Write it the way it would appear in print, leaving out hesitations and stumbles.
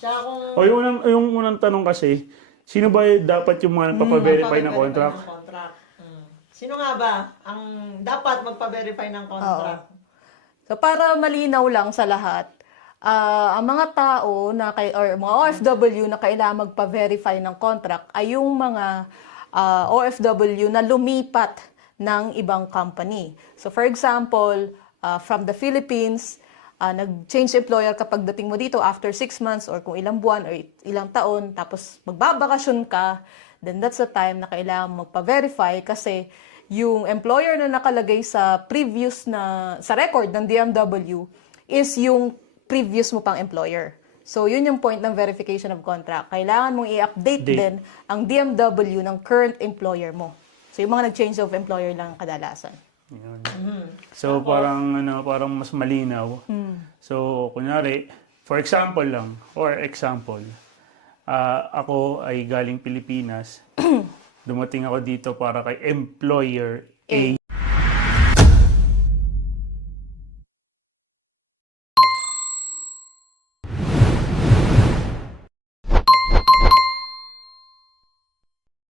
Tsaka kung O yung unang tanong kasi, sino ba dapat yung mga nagpapaverify ng contract? ng contract. Sino nga ba ang dapat magpa-verify ng contract? So, para malinaw lang sa lahat, ang mga tao or mga OFW na kailangan magpa-verify ng contract ay yung mga OFW na lumipat ng ibang company. So, for example, from the Philippines, nag-change employer kapag dating mo dito after 6 months or kung ilang buwan or ilang taon, tapos magbabakasyon ka, then that's the time na kailangan magpa-verify kasi yung employer na nakalagay sa sa record ng DMW is yung previous mo pang employer. So, yun yung point ng verification of contract. Kailangan mong i-update din ang DMW ng current employer mo. So, yung mga nag-change of employer lang kadalasan. Yun. So, parang mas malinaw. So, kunyari, for example, ako ay galing Pilipinas. Dumating ako dito para kay employer A.